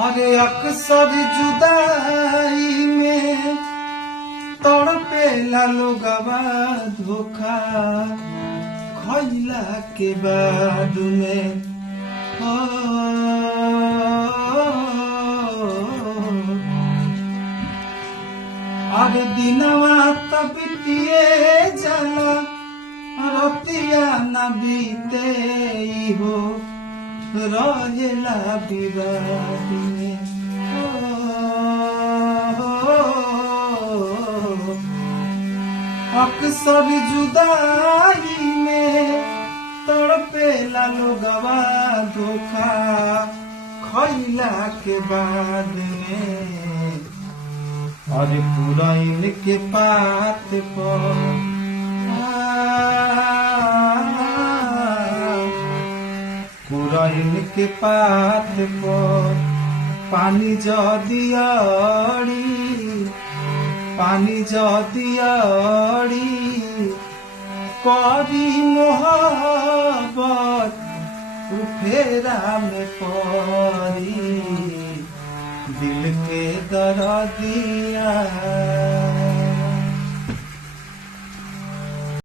अरे अक्सर जुदाई में तड़पेला लोगवा धोखा खइला के बाद में हो। अरे दिनवा तब बीतिए जाला रतिया न बीते हो रहेला विवाद में अक्सर जुदाई में तड़पेला लोगवा धोखा खइला के बाद में। और पुरैन के पात पर पुरैन के पात पर पानी जदियाड़ी करी मोहब्बत फेरा में पड़ी दिल के दर्दिया।